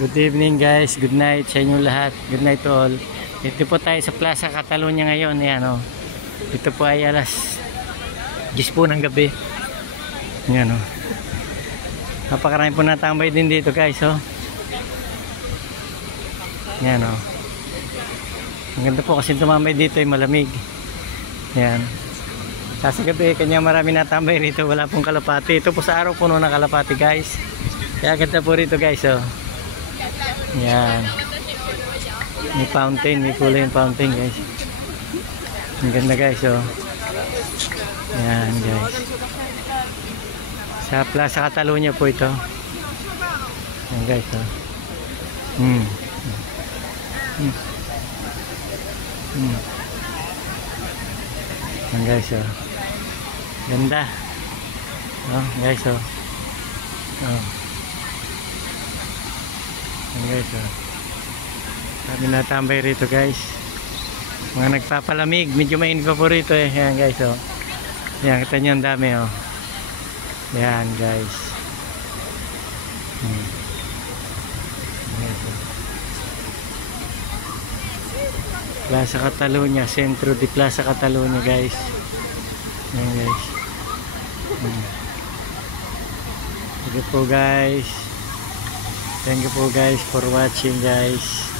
Good evening guys, good night sa inyo lahat. Good night to all. Dito po tayo sa Plaza Catalunya ngayon. Yan o. Ito po ay alas 10 po ng gabi. Yan o. Napakarami po natambay din dito guys o. Yan o. Ang ganda po kasi tumambay dito ay malamig. Yan. Sa gabi kanya marami natambay rito. Wala pong kalapati. Ito po sa araw puno ng kalapati guys. Kaya ganda po rito guys o. Yan. May fountain, may kulay yung fountain guys. Ang ganda guys oh. Yan guys. Sa Plaza Catalunya po ito. Yan guys oh. Yan guys oh. Ganda. Oh guys oh. Oh. Yan guys oh. Sabi natambay rito guys. Mga nagpapalamig. Medyo mainit pa po rito eh. Yan guys oh. Yan kita nyo ang dami oh. Yan guys. Yan guys oh. Plaza Catalunya. Centro de Plaza Catalunya guys. Yan guys. Sige po guys. Thank you po guys for watching guys.